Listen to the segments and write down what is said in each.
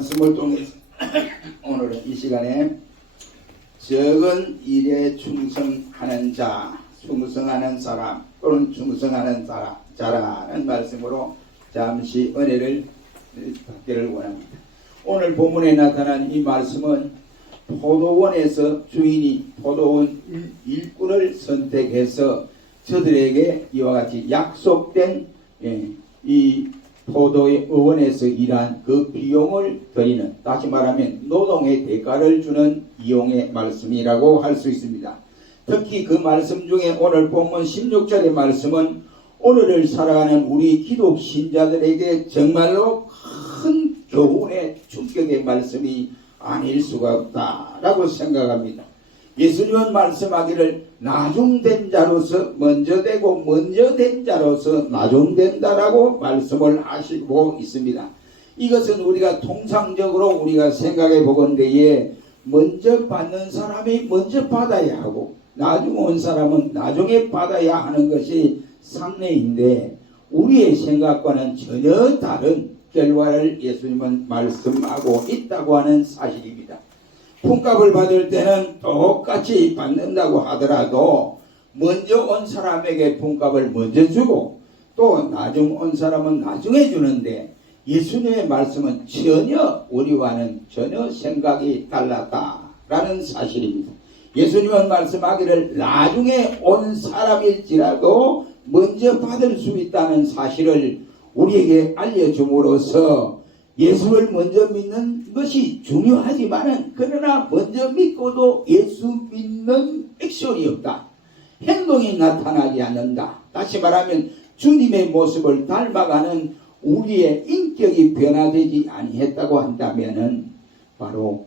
말씀을 통해서 오늘은 이 시간에 적은 일에 충성하는 자, 충성하는 사람 또는 충성하는 자라는 말씀으로 잠시 은혜를 받기를 원합니다. 오늘 본문에 나타난 이 말씀은 포도원에서 주인이 포도원 일꾼을 선택해서 저들에게 이와 같이 약속된 이 포도원에서 일한 그 비용을 드리는, 다시 말하면 노동의 대가를 주는 이용의 말씀이라고 할 수 있습니다. 특히 그 말씀 중에 오늘 본문 16절의 말씀은 오늘을 살아가는 우리 기독 신자들에게 정말로 큰 교훈의 충격의 말씀이 아닐 수가 없다라고 생각합니다. 예수님은 말씀하기를 나중된 자로서 먼저 되고 먼저 된 자로서 나중된다라고 말씀을 하시고 있습니다. 이것은 우리가 통상적으로 우리가 생각해 보건대에 먼저 받는 사람이 먼저 받아야 하고 나중 온 사람은 나중에 받아야 하는 것이 상례인데, 우리의 생각과는 전혀 다른 결과를 예수님은 말씀하고 있다고 하는 사실입니다. 품값을 받을 때는 똑같이 받는다고 하더라도 먼저 온 사람에게 품값을 먼저 주고 또 나중 온 사람은 나중에 주는데, 예수님의 말씀은 전혀 우리와는 전혀 생각이 달랐다라는 사실입니다. 예수님은 말씀하기를 나중에 온 사람일지라도 먼저 받을 수 있다는 사실을 우리에게 알려줌으로써 예수를 먼저 믿는 것이 중요하지만은 그러나 먼저 믿고도 예수 믿는 액션이 없다. 행동이 나타나지 않는다. 다시 말하면 주님의 모습을 닮아가는 우리의 인격이 변화되지 아니했다고 한다면은 바로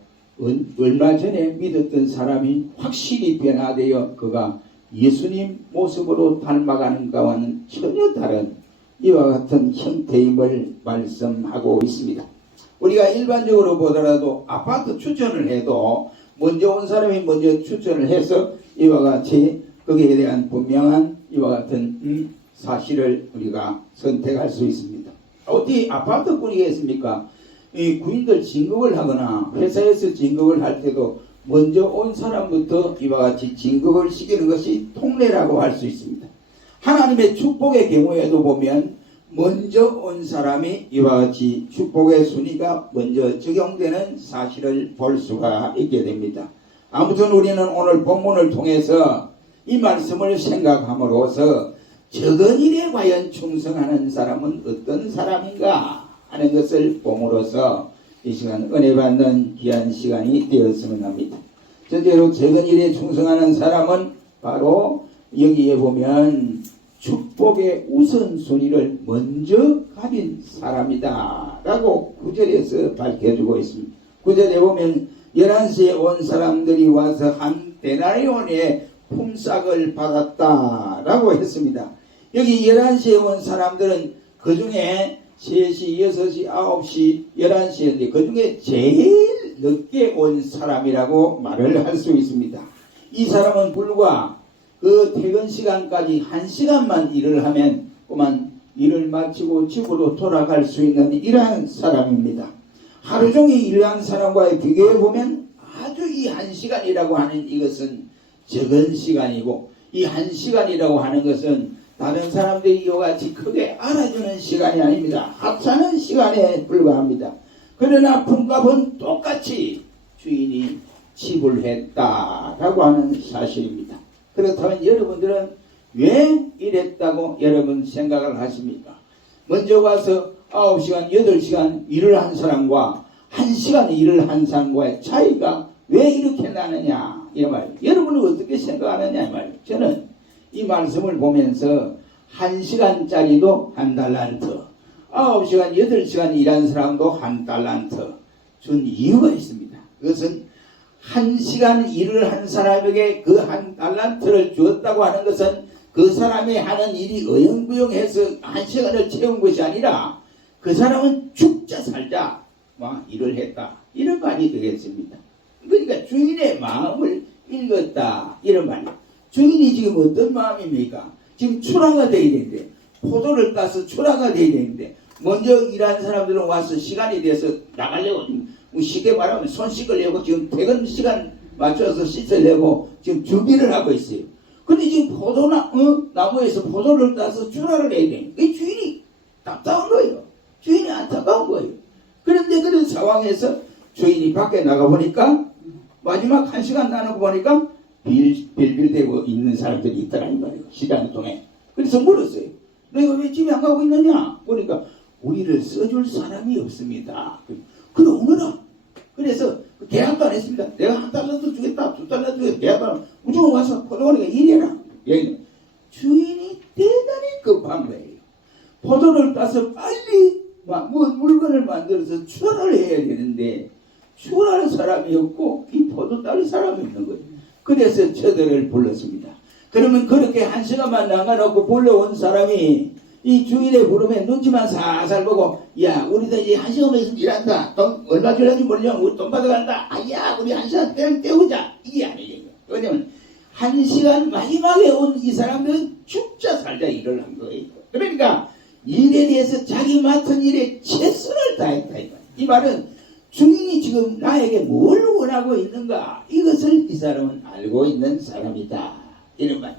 얼마 전에 믿었던 사람이 확실히 변화되어 그가 예수님 모습으로 닮아가는 것과는 전혀 다른 이와 같은 형태임을 말씀하고 있습니다. 우리가 일반적으로 보더라도 아파트 추천을 해도 먼저 온 사람이 먼저 추천을 해서 이와 같이 거기에 대한 분명한 이와 같은 사실을 우리가 선택할 수 있습니다. 어떻게 아파트 꾸리겠습니까? 이 구인들 진급을 하거나 회사에서 진급을 할 때도 먼저 온 사람부터 이와 같이 진급을 시키는 것이 통례라고 할 수 있습니다. 하나님의 축복의 경우에도 보면 먼저 온 사람이 이와 같이 축복의 순위가 먼저 적용되는 사실을 볼 수가 있게 됩니다. 아무튼 우리는 오늘 본문을 통해서 이 말씀을 생각함으로써 적은 일에 과연 충성하는 사람은 어떤 사람인가 하는 것을 봄으로써 이 시간 은혜 받는 귀한 시간이 되었으면 합니다. 첫째로 적은 일에 충성하는 사람은 바로 여기에 보면 축복의 우선순위를 먼저 가진 사람이다 라고 9절에서 밝혀주고 있습니다. 9절에 보면 11시에 온 사람들이 와서 한 데나리온의 품삯을 받았다 라고 했습니다. 여기 11시에 온 사람들은 그 중에 3시, 6시, 9시, 11시인데 그 중에 제일 늦게 온 사람이라고 말을 할 수 있습니다. 이 사람은 불과 그 퇴근 시간까지 1시간만 일을 하면 그만 일을 마치고 집으로 돌아갈 수 있는 이러한 사람입니다. 하루 종일 일한 사람과 비교해 보면 아주 이 1시간이라고 하는 이것은 적은 시간이고, 이 1시간이라고 하는 것은 다른 사람들이 이와 같이 크게 알아주는 시간이 아닙니다. 합사는 시간에 불과합니다. 그러나 품값은 똑같이 주인이 지불했다라고 하는 사실입니다. 그렇다면 여러분들은 왜 이랬다고 여러분 생각을 하십니까? 먼저 와서 9시간, 8시간 일을 한 사람과 1시간 일을 한 사람과의 차이가 왜 이렇게 나느냐 이 말. 여러분은 어떻게 생각하느냐 이 말. 저는 이 말씀을 보면서 1시간짜리도 1달란트, 9시간, 8시간 일한 사람도 1달란트 준 이유가 있습니다. 그것은 1시간 일을 한 사람에게 그 1달란트를 주었다고 하는 것은 그 사람이 하는 일이 어영부영해서 1시간을 채운 것이 아니라 그 사람은 죽자 살자 일을 했다, 이런 말이 되겠습니다. 그러니까 주인의 마음을 읽었다 이런 말이에요. 주인이 지금 어떤 마음입니까? 지금 출하가 되어야 되는데, 포도를 따서 출하가 되어야 되는데 먼저 일하는 사람들은 와서 시간이 돼서 나가려고, 쉽게 말하면 손 씻으려고 지금 퇴근 시간 맞춰서 씻으려고 지금 준비를 하고 있어요. 근데 지금 나무에서 포도를 따서 출하를 해야 돼. 이 주인이 답답한 거예요. 주인이 안타까운 거예요. 그런데 그런 상황에서 주인이 밖에 나가보니까 마지막 1시간 나누고 보니까 빌빌대고 있는 사람들이 있더라는 거예요. 시장 통에. 그래서 물었어요. 너희가 왜 집에 안 가고 있느냐? 그러니까 우리를 써줄 사람이 없습니다. 그래 오너라. 그래서 계약도 안 했습니다. 내가 한 달러도 주겠다, 2달러 주겠다. 계약도 안 하고 무조건 와서 포도원에 일해라. 주인이 대단히 급한 거예요. 포도를 따서 빨리 물건을 만들어서 출하를 해야 되는데 출하는 사람이 없고 이 포도 따를 사람이 있는 거예요. 그래서 저들을 불렀습니다. 그러면 그렇게 1시간만 나가놓고 불러온 사람이 이 주인의 부름에 눈치만 살살 보고, 야, 우리도 이제 1시간만 있으면 일한다. 돈 얼마 줄는지 모르지만 우리 돈 받아간다. 아야, 우리 1시간 때우자. 이게 아니에요. 왜냐면 1시간 마지막에 온 이 사람들은 죽자 살자 일을 한 거예요. 그러니까 일에 대해서 자기 맡은 일에 최선을 다했다. 이 말은 주인이 지금 나에게 뭘 원하고 있는가, 이것을 이 사람은 알고 있는 사람이다. 이런 말.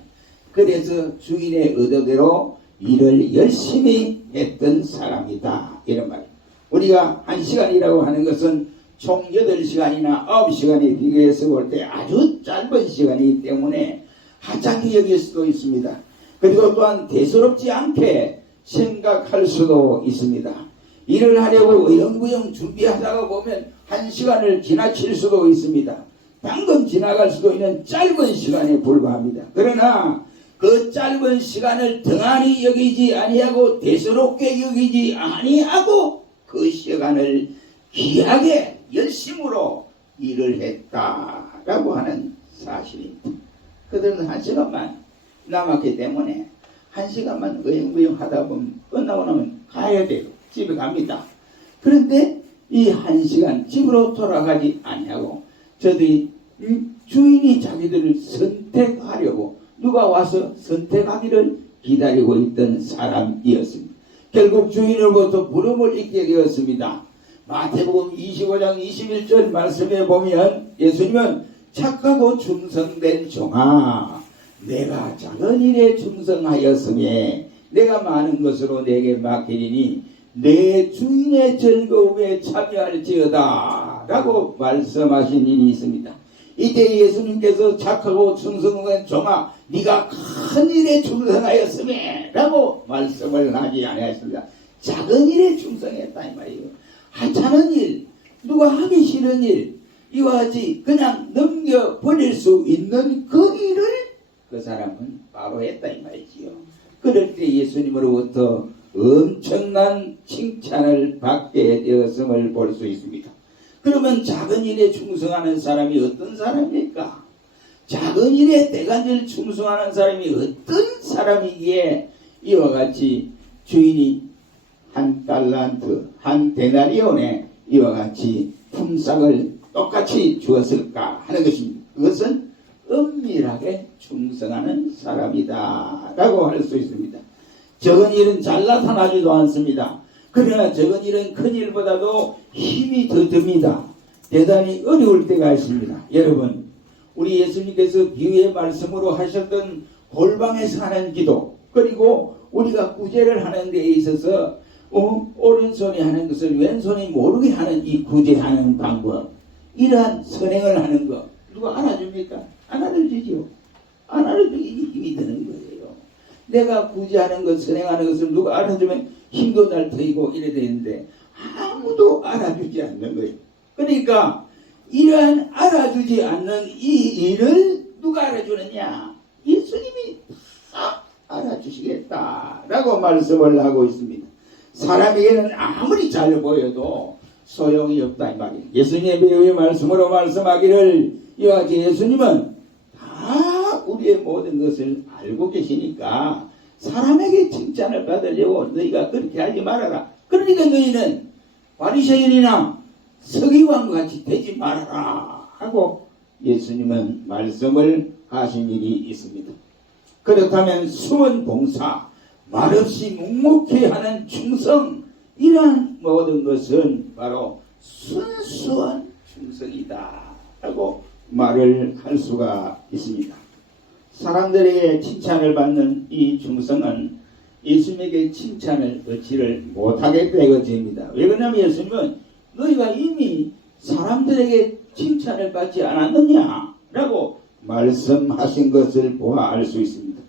그래서 주인의 의도대로 일을 열심히 했던 사람이다. 이런 말. 우리가 1시간이라고 하는 것은 총 8시간이나 9시간에 비교해서 볼 때 아주 짧은 시간이기 때문에 하찮게 여길 수도 있습니다. 그리고 또한 대수롭지 않게 생각할 수도 있습니다. 일을 하려고 의영부영 준비하다가 보면 1시간을 지나칠 수도 있습니다. 방금 지나갈 수도 있는 짧은 시간에 불과합니다. 그러나 그 짧은 시간을 등한히 여기지 아니하고 대수롭게 여기지 아니하고 그 시간을 귀하게 열심으로 일을 했다라고 하는 사실입니다. 그들은 1시간만 남았기 때문에 1시간만 의영부영 하다 보면 끝나고 나면 가야 돼요. 집에 갑니다. 그런데 이 1시간 집으로 돌아가지 아니하고 저들이 주인이 자기들을 선택하려고 누가 와서 선택하기를 기다리고 있던 사람이었습니다. 결국 주인으로부터 부름을 잊게 되었습니다. 마태복음 25장 21절 말씀에 보면 예수님은 착하고 충성된 종아, 내가 작은 일에 충성하였으니 내가 많은 것으로 내게 맡기리니 내 주인의 즐거움에 참여할지어다 라고 말씀하신 일이 있습니다. 이때 예수님께서 착하고 충성된 종아, 네가 큰 일에 충성하였으니 라고 말씀을 하지 아니하였습니다. 작은 일에 충성했다 이 말이에요. 하찮은 일, 누가 하기 싫은 일, 이와 같이 그냥 넘겨버릴 수 있는 그 일을 그 사람은 바로 했다 이 말이지요. 그럴 때 예수님으로부터 엄청난 칭찬을 받게 되었음을 볼 수 있습니다. 그러면 작은 일에 충성하는 사람이 어떤 사람입니까? 작은 일에 대간절 충성하는 사람이 어떤 사람이기에 이와 같이 주인이 한 달란트, 한 데나리온에 이와 같이 품삯을 똑같이 주었을까 하는 것입니다. 그것은 은밀하게 충성하는 사람이다 라고 할 수 있습니다. 적은 일은 잘 나타나지도 않습니다. 그러나 적은 일은 큰 일보다도 힘이 더 듭니다. 대단히 어려울 때가 있습니다. 여러분, 우리 예수님께서 비유의 말씀으로 하셨던 골방에서 하는 기도, 그리고 우리가 구제를 하는 데에 있어서 오른손이 하는 것을 왼손이 모르게 하는 이 구제하는 방법, 이러한 선행을 하는 것 누가 알아줍니까? 안 알아주지요. 안 알아주기 힘이 드는 거예요. 내가 구제하는 것, 선행하는 것을 누가 알아주면 힘도 날 터이고 이래 되는데 아무도 알아주지 않는 거예요. 그러니까 이러한 알아주지 않는 이 일을 누가 알아주느냐? 예수님이 다 알아주시겠다라고 말씀을 하고 있습니다. 사람에게는 아무리 잘 보여도 소용이 없다 이 말이에요. 예수님의 배우의 말씀으로 말씀하기를 이와 같이 예수님은 다 우리의 모든 것을 알고 계시니까 사람에게 칭찬을 받으려고 너희가 그렇게 하지 말아라. 그러니까 너희는 바리새인이나 서기관과 같이 되지 말아라 하고 예수님은 말씀을 하신 일이 있습니다. 그렇다면 숨은 봉사, 말없이 묵묵히 하는 충성, 이러한 모든 것은 바로 순수한 충성이다 라고 말을 할 수가 있습니다. 사람들에게 칭찬을 받는 이 충성은 예수님에게 칭찬을 얻지를 못하게 되어집니다. 왜 그러냐면 예수님은 너희가 이미 사람들에게 칭찬을 받지 않았느냐 라고 말씀하신 것을 보아 알 수 있습니다.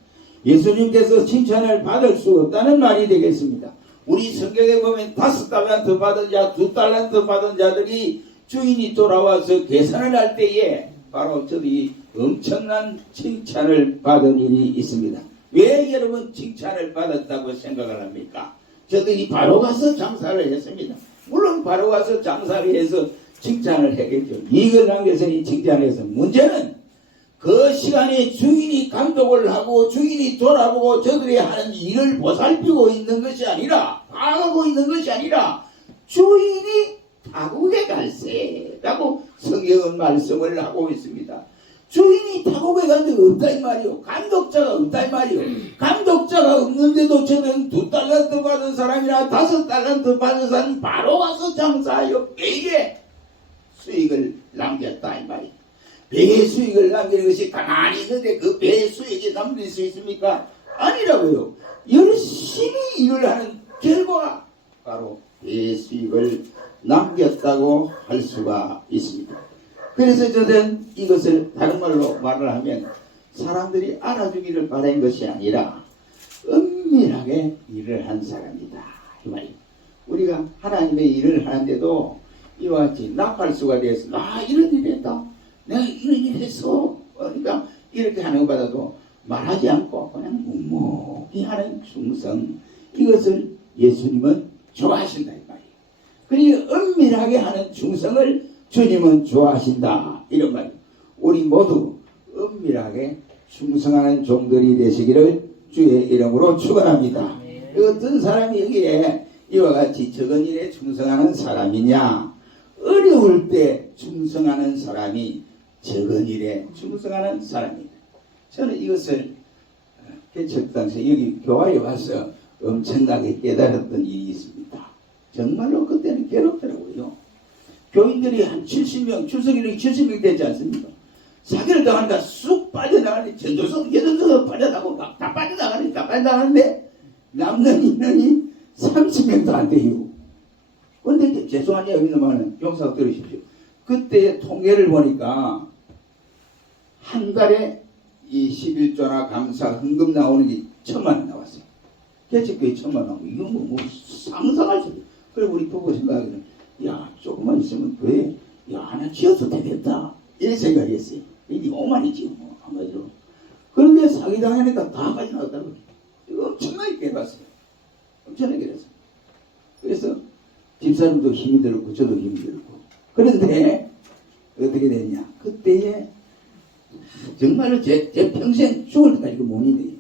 예수님께서 칭찬을 받을 수 없다는 말이 되겠습니다. 우리 성경에 보면 5달란트 받은 자, 2달란트 받은 자들이 주인이 돌아와서 계산을 할 때에 바로 저들이 엄청난 칭찬을 받은 일이 있습니다. 왜 여러분 칭찬을 받았다고 생각을 합니까? 저들이 바로 가서 장사를 했습니다. 물론 바로 가서 장사를 해서 칭찬을 했겠죠. 이익을 남겨서니 칭찬해서, 문제는 그 시간에 주인이 감독을 하고 주인이 돌아보고 저들이 하는 일을 보살피고 있는 것이 아니라, 봐가고 있는 것이 아니라 주인이 타국에 갈세라고 성경은 말씀을 하고 있습니다. 주인이 타국에 갔는데 없다 이 말이요. 감독자가 없다 이 말이요. 감독자가 없는데도 저는 2달란트 받은 사람이나 5달란트 받은 사람이 바로 가서 장사하여 배에 수익을 남겼다 이 말이요. 배의 수익을 남기는 것이 가만히 있는데 그 배의 수익이 남길 수 있습니까? 아니라고요. 열심히 일을 하는 결과가 바로 배의 수익을 남겼다고 할 수가 있습니다. 그래서 저는 이것을 다른 말로 말을 하면 사람들이 알아주기를 바란 것이 아니라 은밀하게 일을 한 사람이다 이 말이에요. 우리가 하나님의 일을 하는데도 이와 같이 낙할수가 되어서 이런 일을 했다, 내가 이런 일을 했어, 그러니까 이렇게 하는 것보다도 말하지 않고 그냥 묵묵히 하는 충성, 이것을 예수님은 좋아하신다 이 말이에요. 그러니 은밀하게 하는 충성을 주님은 좋아하신다 이런 말이에요. 우리 모두 은밀하게 충성하는 종들이 되시기를 주의 이름으로 축원합니다. 어떤 사람이 여기에 이와 같이 적은 일에 충성하는 사람이냐? 어려울 때 충성하는 사람이 적은 일에 충성하는 사람입니다. 저는 이것을 개척 당시에 여기 교회에 와서 엄청나게 깨달았던 일이 있습니다. 정말로 그때는 괴롭더라고요. 교인들이 한 70명, 출석인력이 70명 되지 않습니까? 사기를 당하니까 쑥 빠져나가는데, 전도서 빠져나가고 다 빠져나가는데 남는 인원이 30명도 안 돼요. 그런데 죄송하냐 여기서만은 용서 들으십시오. 그때 통계를 보니까 한 달에 이 11조나 감사 헌금 나오는 게 1,000만 나왔어요. 개척교회 1,000만 나오고 이건 뭐 상상할 수 없어요. 그리고 우리 보고 생각하기는 야 조금만 있으면 교회 하나 지어도 되겠다 이런 생각이 했어요. 이게 5만이지 뭐 한마디로. 그런데 사기당하니까 다 빠져나갔다고. 엄청나게 깨봤어요. 엄청나게 깨봤어요. 그래서 집사님도 힘이 들었고 저도 힘이 들었고. 그런데 어떻게 됐냐, 그때에 정말로 제 평생 죽을 때까지 그 몸이 돼요.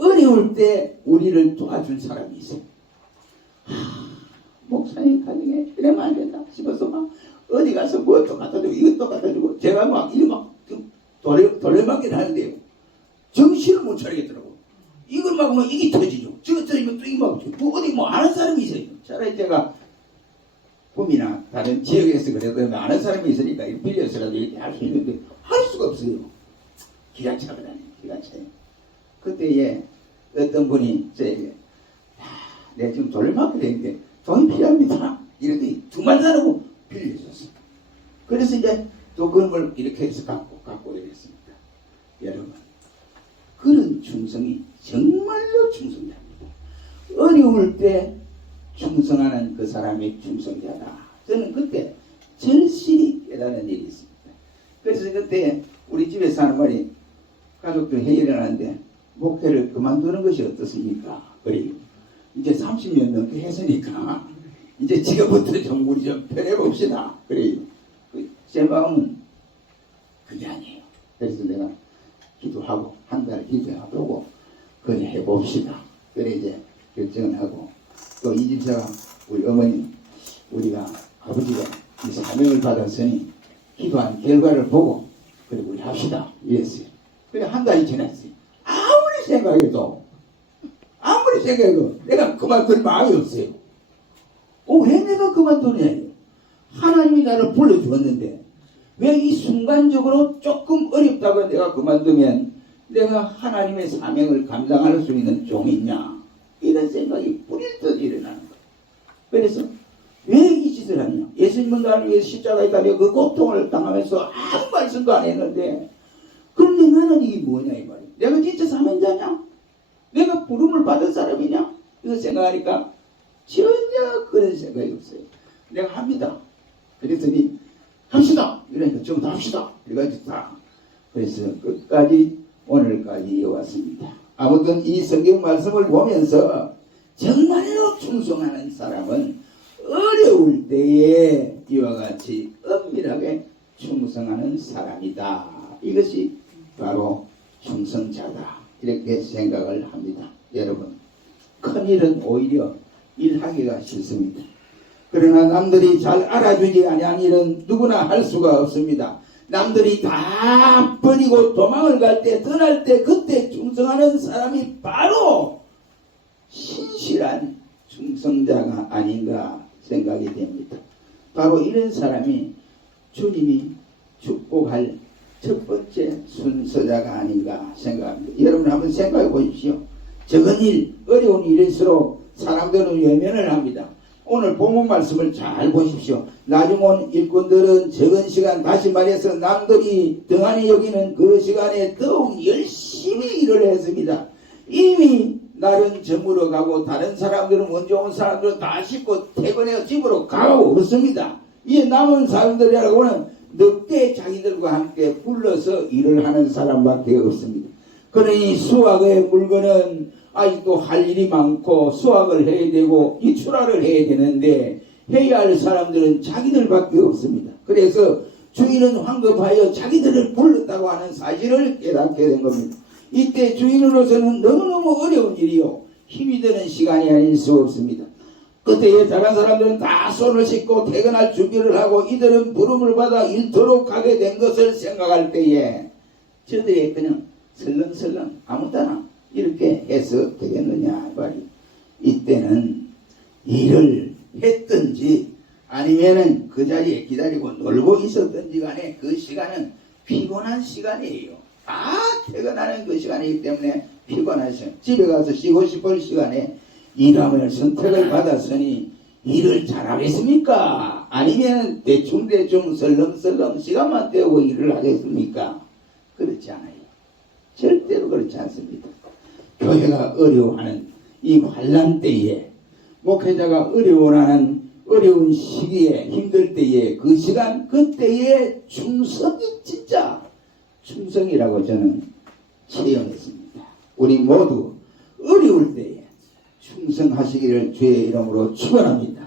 어려울 때 우리를 도와준 사람이 있어요. 목사님 가정에 이러면 안 된다 싶어서 막 어디 가서 뭐또 갖다 주고 이것도 갖다 주고, 제가 막 이거 막 돌려막기를 하는데요, 정신을 못 차리겠더라고. 이걸 막으면 이게 터지죠. 저거 터지면 또 이거 막 뭐 어디 뭐 아는 사람이 있어요. 차라리 제가 꿈이나 다른 지역에서 그래도 아는 사람이 있으니까 빌려서라도 이렇게 할 수 있는데 할 수가 없어요. 기가 차거든요. 기가 차요. 그때에 어떤 분이 저에게 내가 지금 돌려막기 되는데 돈이 필요합니다. 이러더니 두말 나누고 빌려줬어요. 그래서 이제 또 그런 걸 이렇게 해서 갖고 이랬습니다. 여러분, 그런 충성이 정말로 충성자입니다. 어려울 때 충성하는 그 사람이 충성자다. 저는 그때 절실히 깨달은 일이 있습니다. 그래서 그때 우리 집에서 하는 말이, 가족들 회의를 하는데 목회를 그만두는 것이 어떻습니까? 그래요. 이제 30년 넘게 했으니까 이제 지금부터 좀 우리 좀 편해봅시다. 그래요. 제 마음은 그게 아니에요. 그래서 내가 기도하고 한 달 기도하고 그래 해봅시다. 그래 이제 결정을 하고, 또 이 집사가 우리 어머니, 우리가 아버지가 이 사명을 받았으니 기도한 결과를 보고 그래 우리 합시다 이랬어요. 그래 한 달이 지났어요. 아무리 생각해도 내가 그만둘 마음이 없어요. 왜 내가 그만두냐? 하나님이 나를 불러주었는데 왜 이 순간적으로 조금 어렵다고 내가 그만두면 내가 하나님의 사명을 감당할 수 있는 종이냐? 이런 생각이 뿌릴 듯 일어나는 거예요. 그래서 왜 이 짓을 하냐? 예수님은 나를 위해 십자가에 달려 그 고통을 당하면서 아무 말씀도 안 했는데 그런데 나는 이게 뭐냐 이 말이야. 내가 진짜 사명자냐? 내가 부름을 받은 사람이냐? 이거 생각하니까 전혀 그런 생각이 없어요. 내가 합니다. 그랬더니 합시다. 이러니까 좀 더 합시다. 이래가지고 다. 그래서 끝까지 오늘까지 이어왔습니다. 아무튼 이 성경 말씀을 보면서 정말로 충성하는 사람은 어려울 때에 이와 같이 엄밀하게 충성하는 사람이다. 이것이 바로 충성자다. 이렇게 생각을 합니다. 여러분, 큰일은 오히려 일하기가 싫습니다. 그러나 남들이 잘 알아주지 아니한 일은 누구나 할 수가 없습니다. 남들이 다 버리고 도망을 갈 때, 떠날 때, 그때 충성하는 사람이 바로 신실한 충성자가 아닌가 생각이 됩니다. 바로 이런 사람이 주님이 축복할 첫 번째 순서자가 아닌가 생각합니다. 여러분 한번 생각해 보십시오. 적은 일, 어려운 일일수록 사람들은 외면을 합니다. 오늘 본문 말씀을 잘 보십시오. 나중 온 일꾼들은 적은 시간, 다시 말해서 남들이 등한히 여기는 그 시간에 더욱 열심히 일을 했습니다. 이미 날은 저물어 가고 다른 사람들은 먼저 온 사람들은 다 씻고 퇴근해서 집으로 가고 그렇습니다. 이 남은 사람들이라고는 늑대 자기들과 함께 불러서 일을 하는 사람밖에 없습니다. 그러니 수확의 물건은 아직도 할 일이 많고 수확을 해야 되고 이 출하를 해야 되는데 해야 할 사람들은 자기들밖에 없습니다. 그래서 주인은 황급하여 자기들을 불렀다고 하는 사실을 깨닫게 된 겁니다. 이때 주인으로서는 너무너무 어려운 일이요 힘이 드는 시간이 아닐 수 없습니다. 그때에 다른 사람들은 다 손을 씻고 퇴근할 준비를 하고 이들은 부름을 받아 일터로 가게 된 것을 생각할 때에 저들이 그냥 설렁설렁 아무 때나 이렇게 해서 되겠느냐 말이. 이때는 일을 했든지 아니면은 그 자리에 기다리고 놀고 있었든지 간에 그 시간은 피곤한 시간이에요. 다 퇴근하는 그 시간이기 때문에 피곤한 시간, 집에 가서 쉬고 싶을 시간에 일함을 선택을 받았으니 일을 잘하겠습니까? 아니면 대충대충 설렁설렁 시간만 때우고 일을 하겠습니까? 그렇지 않아요. 절대로 그렇지 않습니다. 교회가 어려워하는 이 환난 때에 목회자가 어려워하는 어려운 시기에 힘들 때에 그 시간 그때의 충성이 진짜 충성이라고 저는 체험했습니다. 우리 모두 어려울 때에 충성하시기를 주의 이름으로 축원합니다.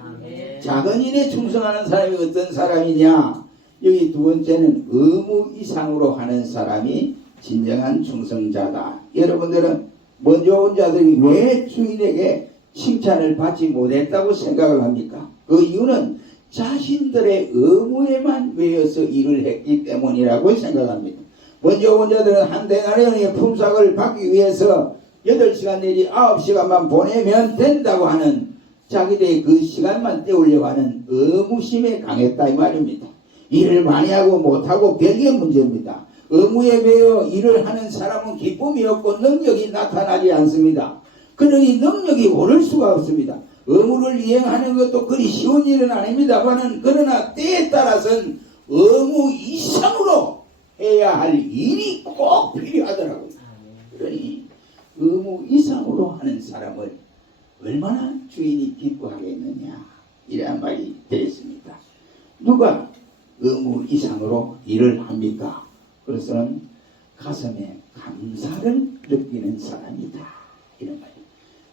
작은 일에 충성하는 사람이 어떤 사람이냐? 여기 두 번째는 의무 이상으로 하는 사람이 진정한 충성자다. 여러분들은 먼저 온 자들이 왜 주인에게 칭찬을 받지 못했다고 생각을 합니까? 그 이유는 자신들의 의무에만 매여서 일을 했기 때문이라고 생각합니다. 먼저 온 자들은 한 데나리온의 품삯을 받기 위해서 8시간 내지 9시간만 보내면 된다고 하는 자기들의 그 시간만 때우려고 하는 의무심에 강했다 이 말입니다. 일을 많이 하고 못하고 별개의 문제입니다. 의무에 매여 일을 하는 사람은 기쁨이 없고 능력이 나타나지 않습니다. 그러니 능력이 오를 수가 없습니다. 의무를 이행하는 것도 그리 쉬운 일은 아닙니다만은 그러나 때에 따라서는 의무 이상으로 해야 할 일이 꼭 필요하더라고요. 그러니 의무 이상으로 하는 사람을 얼마나 주인이 기뻐하겠느냐 이런 말이 되었습니다. 누가 의무 이상으로 일을 합니까? 그것은 가슴에 감사를 느끼는 사람이다 이런 말이에요.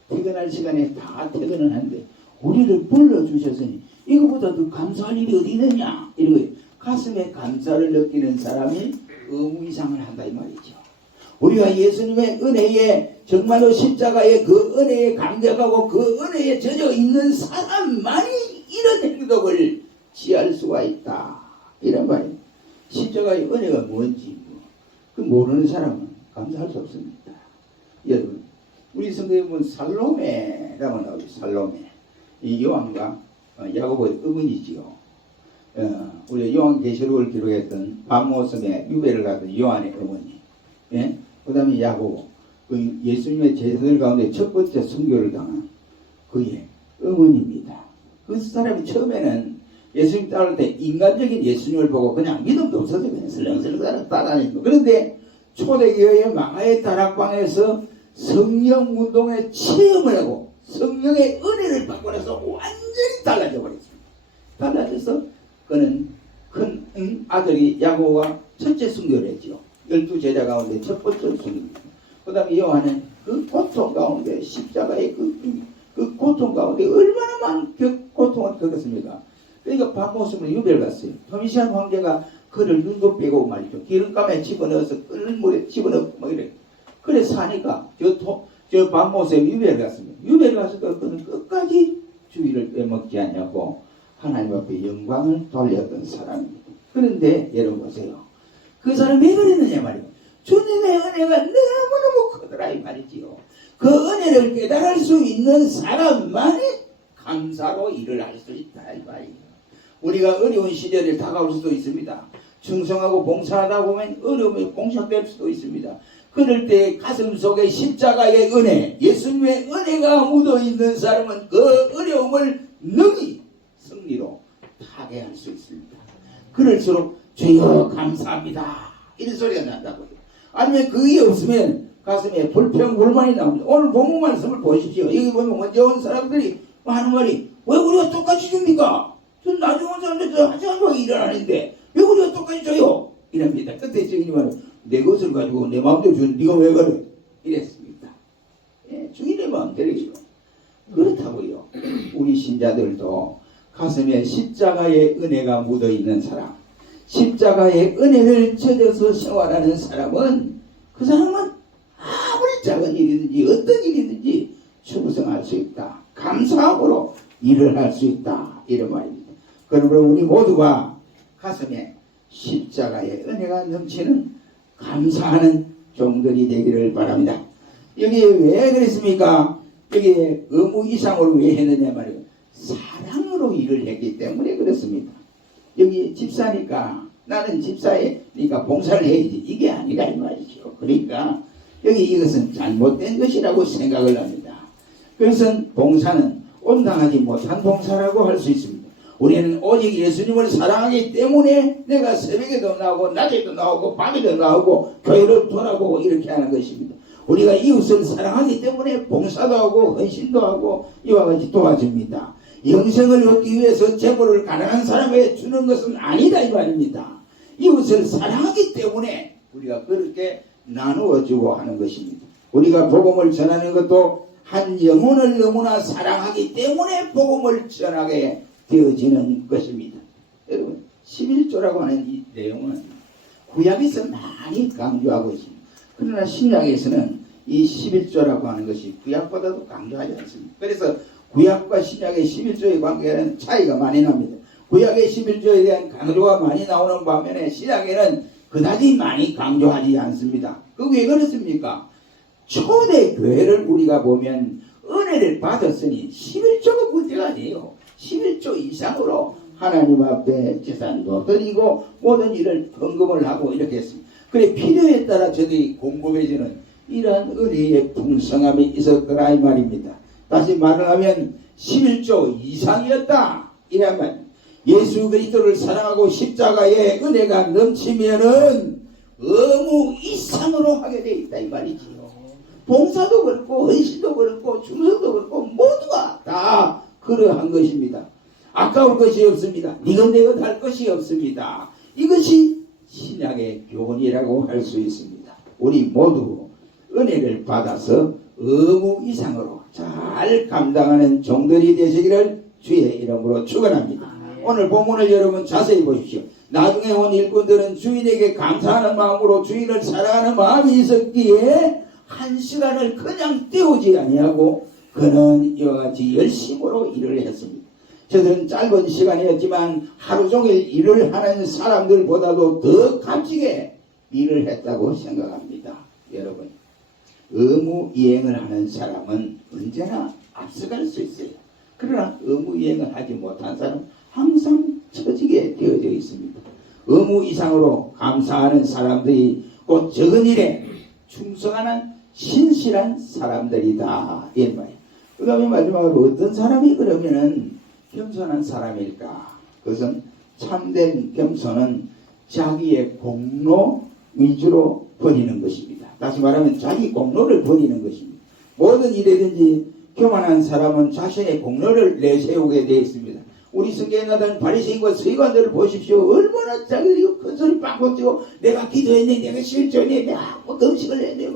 퇴근할 시간에 다 퇴근을 하는데 우리를 불러주셨으니 이거보다 더 감사할 일이 어디 있느냐 이런 거예요. 가슴에 감사를 느끼는 사람이 의무 이상을 한다 이 말이죠. 우리가 예수님의 은혜에 정말로 십자가의 그 은혜에 감격하고 그 은혜에 젖어 있는 사람만이 이런 행동을 취할 수가 있다 이런 말이에요. 십자가의 은혜가 뭔지 그 모르는 사람은 감사할 수 없습니다. 여러분 우리 성경에 보면 살로메라고 나오죠. 살로메 이 여왕과 야고보의 어머니지요. 우리 요한계시록을 기록했던 밤모섬에 유배를 가던 요한의 어머니. 예? 그 다음에 야고보. 그 예수님의 제자들 가운데 첫 번째 순교를 당한 그의 어머니입니다. 그 사람이 처음에는 예수님 따를 때 인간적인 예수님을 보고 그냥 믿음도 없어서 그냥 슬렁슬렁 따라다니고, 그런데 초대교회의 마가의 다락방에서 성령 운동에 체험을 하고 성령의 은혜를 받고 나서 완전히 달라져 버렸습니다. 달라져서 그는 큰 아들이 야고보가 첫째 순교를 했죠. 12제자 가운데 첫 번째 순교입니다. 그 다음에 요한은 그 고통 가운데 십자가의 그 고통 가운데 얼마나 많은 고통을 겪었습니까? 그러니까 밤모섬으로 유배를 갔어요. 도미시안 황제가 그를 눈도 빼고 말이죠. 기름감에 집어넣어서 끓는 물에 집어넣고 막 이래. 그래 사니까 저 밤모섬에 유배를 갔습니다. 유배를 가서 그는 끝까지 주의를 빼먹지 않냐고 하나님 앞에 영광을 돌렸던 사람입니다. 그런데 여러분 보세요. 그 사람이 왜 그랬느냐 말이에요. 주님의 은혜가 너무너무 크더라 이 말이지요. 그 은혜를 깨달을 수 있는 사람만이 감사로 일을 할 수 있다 이 말이에요. 우리가 어려운 시절에 다가올 수도 있습니다. 충성하고 봉사하다 보면 어려움이 봉착될 수도 있습니다. 그럴 때 가슴 속에 십자가의 은혜, 예수님의 은혜가 묻어있는 사람은 그 어려움을 능히 승리로 타개할 수 있습니다. 그럴수록 주여 감사합니다 이런 소리가 난다고요. 아니면 그게 없으면 가슴에 불평불만이 나옵니다. 오늘 본문 말씀을 보십시오. 여기 보면 먼저 온 사람들이 하는 말이 왜 우리가 똑같이 줍니까? 전 나중에 온 사람들 하지 않고 일을 하는데 왜 우리가 똑같이 줘요? 이랍니다. 끝에 주인이 말은 내 것을 가지고 내 마음대로 주는 네가 왜 그래? 이랬습니다. 예, 주인의 마음대로죠. 그렇다고요. 우리 신자들도 가슴에 십자가의 은혜가 묻어있는 사람, 십자가의 은혜를 젖어서 생활하는 사람은 그 사람은 아무리 작은 일이든지 어떤 일이든지 충성할 수 있다. 감사함으로 일을 할 수 있다. 이런 말입니다. 그러므로 우리 모두가 가슴에 십자가의 은혜가 넘치는 감사하는 종들이 되기를 바랍니다. 여기 왜 그랬습니까? 여기 의무 이상으로 왜 했느냐 말이에요. 사랑으로 일을 했기 때문에 그렇습니다. 여기 집사니까 나는 집사니까 봉사를 해야지 이게 아니라 이 말이죠. 그러니까 여기 이것은 잘못된 것이라고 생각을 합니다. 그것은 봉사는 온당하지 못한 봉사라고 할 수 있습니다. 우리는 오직 예수님을 사랑하기 때문에 내가 새벽에도 나오고 낮에도 나오고 밤에도 나오고 교회를 돌아보고 이렇게 하는 것입니다. 우리가 이웃을 사랑하기 때문에 봉사도 하고 헌신도 하고 이와 같이 도와줍니다. 영생을 얻기 위해서 재물을 가난한 사람에게 주는 것은 아니다 이 말입니다. 이웃을 사랑하기 때문에 우리가 그렇게 나누어주고 하는 것입니다. 우리가 복음을 전하는 것도 한 영혼을 너무나 사랑하기 때문에 복음을 전하게 되어지는 것입니다. 여러분 11조라고 하는 이 내용은 구약에서 많이 강조하고 있습니다. 그러나 신약에서는 이 11조라고 하는 것이 구약보다도 강조하지 않습니다. 그래서 구약과 신약의 11조의 관계는 차이가 많이 납니다. 구약의 11조에 대한 강조가 많이 나오는 반면에 신약에는 그다지 많이 강조하지 않습니다. 그 왜 그렇습니까? 초대 교회를 우리가 보면 은혜를 받았으니 11조가 문제가 아니에요. 11조 이상으로 하나님 앞에 제사도 드리고 모든 일을 헌금을 하고 이렇게 했습니다. 그래 필요에 따라 저들이 공급해주는 이러한 은혜의 풍성함이 있었더라 이 말입니다. 다시 말을 하면 11조 이상이었다 이란 말. 예수 그리스도를 사랑하고 십자가의 은혜가 넘치면은 의무 이상으로 하게 돼 있다 이 말이지요. 봉사도 그렇고 헌신도 그렇고 충성도 그렇고 모두가 다 그러한 것입니다. 아까울 것이 없습니다. 니것내것 할 것이 없습니다. 이것이 신약의 교훈이라고 할 수 있습니다. 우리 모두 은혜를 받아서 의무 이상으로 잘 감당하는 종들이 되시기를 주의 이름으로 축원합니다. 오늘 본문을 여러분 자세히 보십시오. 나중에 온 일꾼들은 주인에게 감사하는 마음으로 주인을 사랑하는 마음이 있었기에 한 시간을 그냥 때우지 아니하고 그는 이와 같이 열심으로 일을 했습니다. 저들은 짧은 시간이었지만 하루 종일 일을 하는 사람들보다도 더 값지게 일을 했다고 생각합니다. 여러분 의무 이행을 하는 사람은 언제나 앞서갈 수 있어요. 그러나 의무 이행을 하지 못한 사람은 항상 처지게 되어져 있습니다. 의무 이상으로 감사하는 사람들이 곧 적은 일에 충성하는 신실한 사람들이다. 이 말이에요. 그 다음에 마지막으로 어떤 사람이 그러면은 겸손한 사람일까? 그것은 참된 겸손은 자기의 공로 위주로 버리는 것입니다. 다시 말하면 자기 공로를 버리는 것입니다. 모든 일이든지 교만한 사람은 자신의 공로를 내세우게 되어 있습니다. 우리 성경에 나타난 바리새인과 서기관들을 보십시오. 얼마나 자기들이 큰 소리 빵빵 치고 내가 기도했네, 내가 실천했네, 내가 금식을 했네,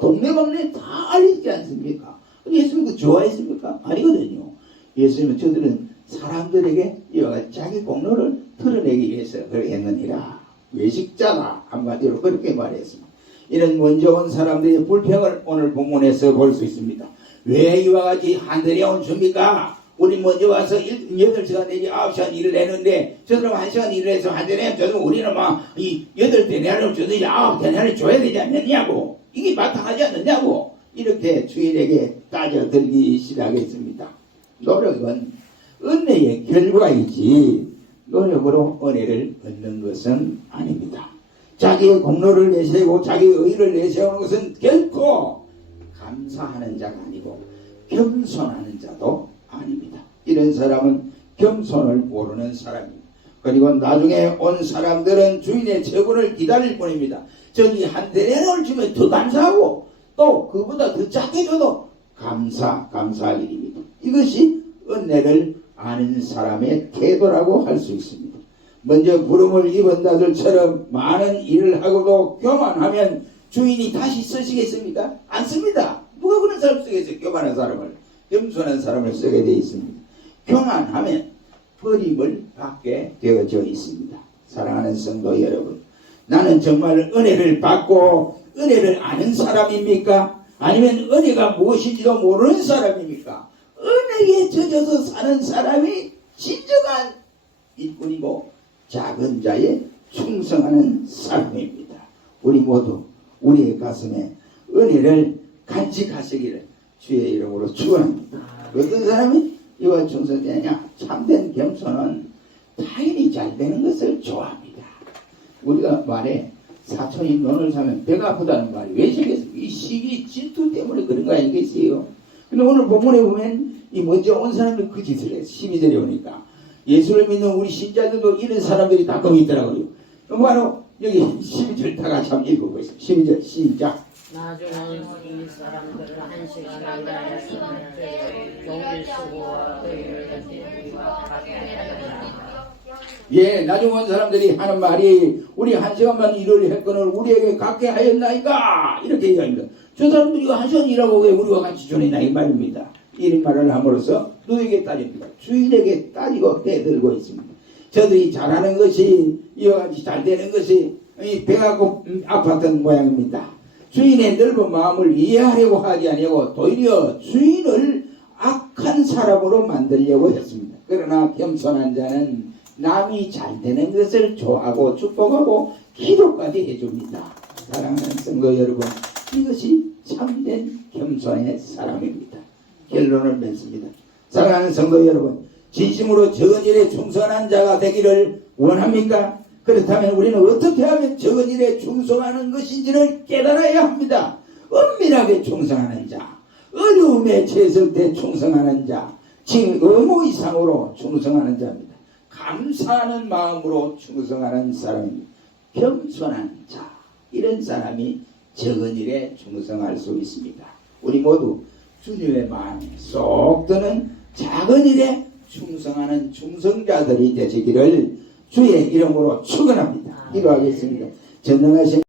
동네방네 다 알리지 않습니까? 예수님 그 좋아했습니까? 아니거든요. 예수님은 저들은 사람들에게 이와 같이 자기 공로를 드러내기 위해서 그렇게 했느니라. 외식자다 한마디로 그렇게 말했습니다. 이런 먼저 온 사람들의 불평을 오늘 본문에서 볼 수 있습니다. 왜 이와 같이 한들에 온 줍니까? 우리 먼저 와서 8시간 내지 9시간 일을 했는데 저들은 1시간 일을 해서 한들에 저도 우리는 막 이 8대내를 주든지 9대내를 줘야 되지 않느냐고, 이게 마땅하지 않느냐고 이렇게 주인에게 따져들기 시작했습니다. 노력은 은혜의 결과이지 노력으로 은혜를 얻는 것은 아닙니다. 자기의 공로를 내세우고 자기의 의를 내세우는 것은 결코 감사하는 자가 아니고 겸손하는 자도 아닙니다. 이런 사람은 겸손을 모르는 사람입니다. 그리고 나중에 온 사람들은 주인의 재고를 기다릴 뿐입니다. 저기 한 대를 주면 더 감사하고 또 그보다 더 작게 줘도 감사할 일입니다. 이것이 은혜를 아는 사람의 태도라고 할 수 있습니다. 먼저 부름을 입은 자들처럼 많은 일을 하고도 교만하면 주인이 다시 쓰시겠습니까? 안 씁니다. 누가 그런 사람 쓰겠어요? 교만한 사람을. 겸손한 사람을 쓰게 되어 있습니다. 교만하면 버림을 받게 되어져 있습니다. 사랑하는 성도 여러분, 나는 정말 은혜를 받고 은혜를 아는 사람입니까? 아니면 은혜가 무엇인지도 모르는 사람입니까? 은혜에 젖어서 사는 사람이 진정한 일꾼이고 작은 자에 충성하는 사람입니다. 우리 모두 우리의 가슴에 은혜를 간직하시기를 주의 이름으로 축원합니다. 어떤 사람이 이와 충성되느냐? 참된 겸손은 타인이 잘 되는 것을 좋아합니다. 우리가 말에 사촌이 논을 사면 배가 아프다는 말이 왜 생겼습니까? 이 시기 질투 때문에 그런 거 아니겠어요? 근데 오늘 본문에 보면 이 먼저 온 사람이 그 짓을 해요. 12절에 오니까 예수를 믿는 우리 신자들도 이런 사람들이 가끔 있더라고요. 바로 여기 12절 다 같이 한번 읽어보겠습니다. 12절 시작. 나중은 이 사람들을 1시간 안에 종일 쓰고 의를 우리와 같게 하였다. 예, 나중 온 사람들이 하는 말이 우리 1시간만 일을 했거늘 우리에게 갖게 하였나이까 이렇게 얘기합니다. 저 사람들이 1시간 일하고 왜 우리와 같이 지내나 이 말입니다. 이 말을 함으로써 누구에게 따집니까? 주인에게 따지고 대들고 있습니다. 저들이 잘하는 것이 이와 같이 잘 되는 것이 배가 아팠던 모양입니다. 주인의 넓은 마음을 이해하려고 하지 아니하고 도리어 주인을 악한 사람으로 만들려고 했습니다. 그러나 겸손한 자는 남이 잘 되는 것을 좋아하고 축복하고 기도까지 해줍니다. 사랑하는 성도 여러분, 이것이 참된 겸손의 사람입니다. 결론을 맺습니다. 사랑하는 성도 여러분, 진심으로 적은 일에 충성한 자가 되기를 원합니까? 그렇다면 우리는 어떻게 하면 적은 일에 충성하는 것인지를 깨달아야 합니다. 은밀하게 충성하는 자, 어려움에 처했을 때 충성하는 자, 지금 의무 이상으로 충성하는 자입니다. 감사하는 마음으로 충성하는 사람입니다. 겸손한 자, 이런 사람이 적은 일에 충성할 수 있습니다. 우리 모두 주님의 마음에 쏙 드는 작은 일에 충성하는 충성자들이 되시기를 주의 이름으로 축원합니다. 기도하겠습니다. 전능하신